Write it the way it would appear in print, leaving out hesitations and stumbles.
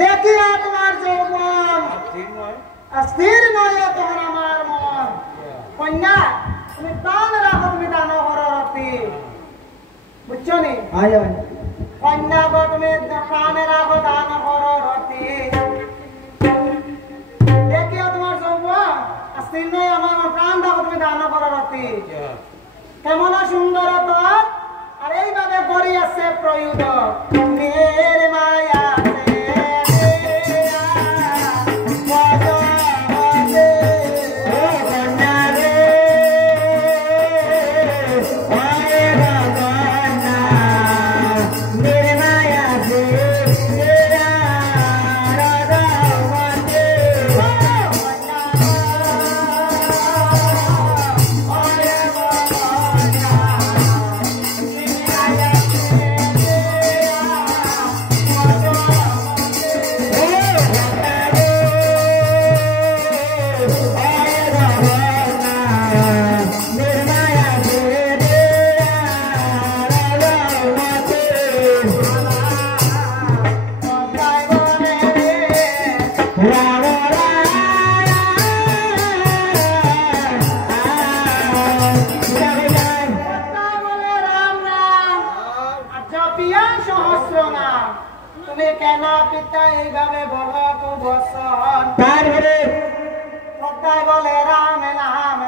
দেখিয়া তোমার যৌবন স্থির নয় তখন আমার মন। কন্যা তুমি প্রাণ রাখো, তুমি দান করো রতি, বুঝছো নি? কন্যা গো তুমি প্রাণ রাখো, দান করো রতি। দেখিয়া তোমার যৌবন স্থির নয় আমার মন, প্রাণ রাখো তুমি দান করো রতি। কেমন সুন্দর তোর আর এইভাবে করিয়াছে প্রয়োগ মেয়ের মায়া তুমি কেন পিতা এইভাবে বলো কুবসন? তারপরে বলে রাম নাম